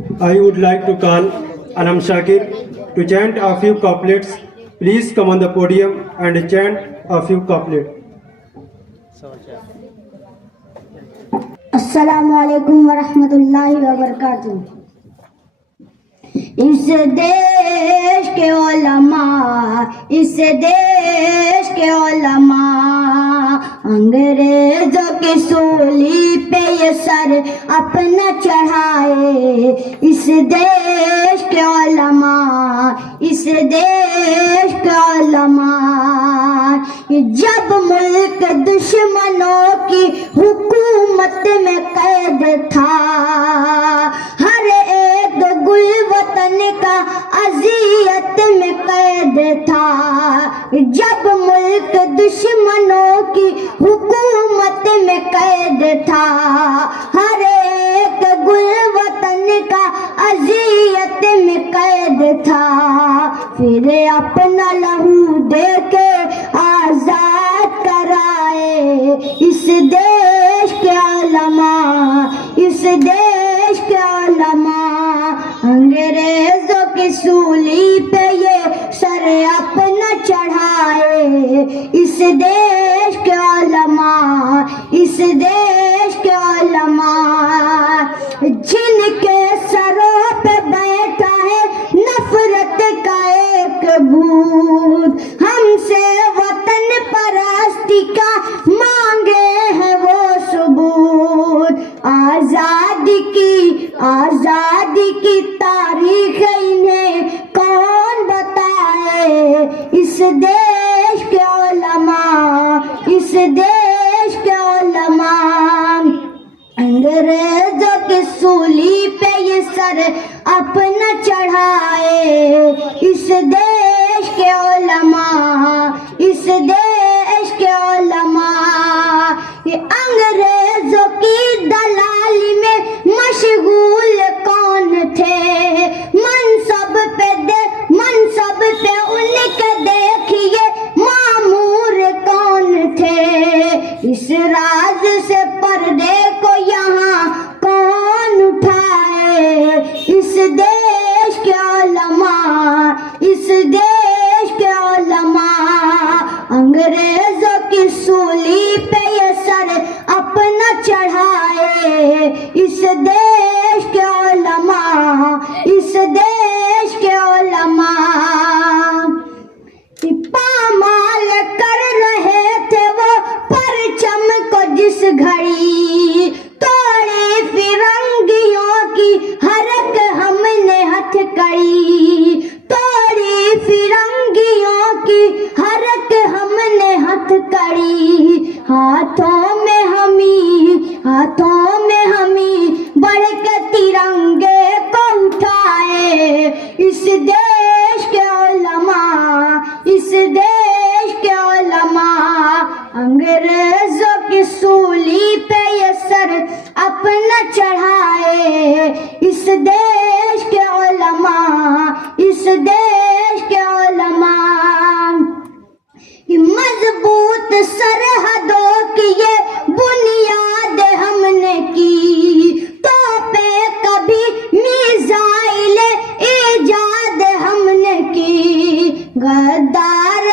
I would like to call Anam Shakir to chant a few couplets. Please come on the podium and chant a few couplets. السلام علیکم ورحمۃ اللہ وبرکاتہ. اس دیش کے علماء، اس دیش کے علماء انگریزوں کی سولی پہ یہ سر اپنا چڑھائے. اس دیش کے علماء، اس دیش کے علماء جب ملک دشمنوں کی حکومت میں قید تھا، ہر ایک گل وطن کا اذیت میں قید تھا. جب ملک دشمنوں کی حکومت میں قید تھا، ہر ایک گل وطن کا اذیت میں قید تھا. پھر اپنا لہو دے کے آزاد کرائے اس دیش کے علماء، اس دیش کے علماء انگریزوں کی سولی پہ یہ سر اپنا چڑھائے. اس دیش کے علماء، اس دیش کے علماء جن کے سروں پہ بیٹھا ہے نفرت کا ایک بھوت، ہم سے وطن پرستی کا مانگے ہیں وہ ثبوت. آزادی کی تاریخ انہیں کون بتائے. اس دیش کے علماء، اس دیش کے علماء انگریزوں کی سولی پہ یہ سر اپنا چڑھائے. اس دیش کے علماء، اس دیش کے علماء یہ انگریزوں کی دلالی میں مشغول کون تھے. منصب پہ ان کے دیکھیے مامور کون تھے. اس راز سے پردے کو یہاں کون اٹھائے. اس دیش کے علماء، اس دیش کے علماء انگریزوں کی سولی پہ یہ سر اپنا چڑھائے. اس دیش کے علماء، اس دیش کے علماء پامال کر رہے تھے وہ پرچم کو جس گھڑی. توڑی فرنگیوں کی حرک ہم نے ہتھ کڑی. توڑی فرنگیوں کی حرک ہم نے ہتھ کڑی. ہاتھوں میں ہمیں بڑھ کے ترنگے کو اٹھائے. اس دیش کے علماء، اس دیش کے علماء انگریزوں کی سولی پہ یہ سر اپنا چڑھائے. اس دیش کے علماء، اس دیش کے علماء مضبوط سرحدوں کی یہ بنیاد ہم نے کی. توپیں کبھی میزائل ایجاد ہم نے کی. غدار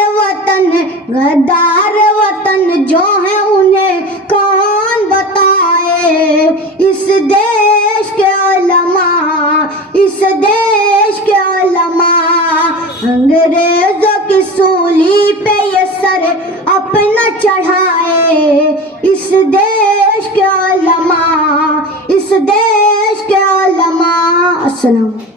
وطن جو ہیں انہیں کون بتائے. اس دیش کے علماء، اس دیش کے علماء انگریزوں کی سولی پہ یہ سر اپنا چڑھائے. اس دیش کے علماء، اس دیش کے علماء. السلام.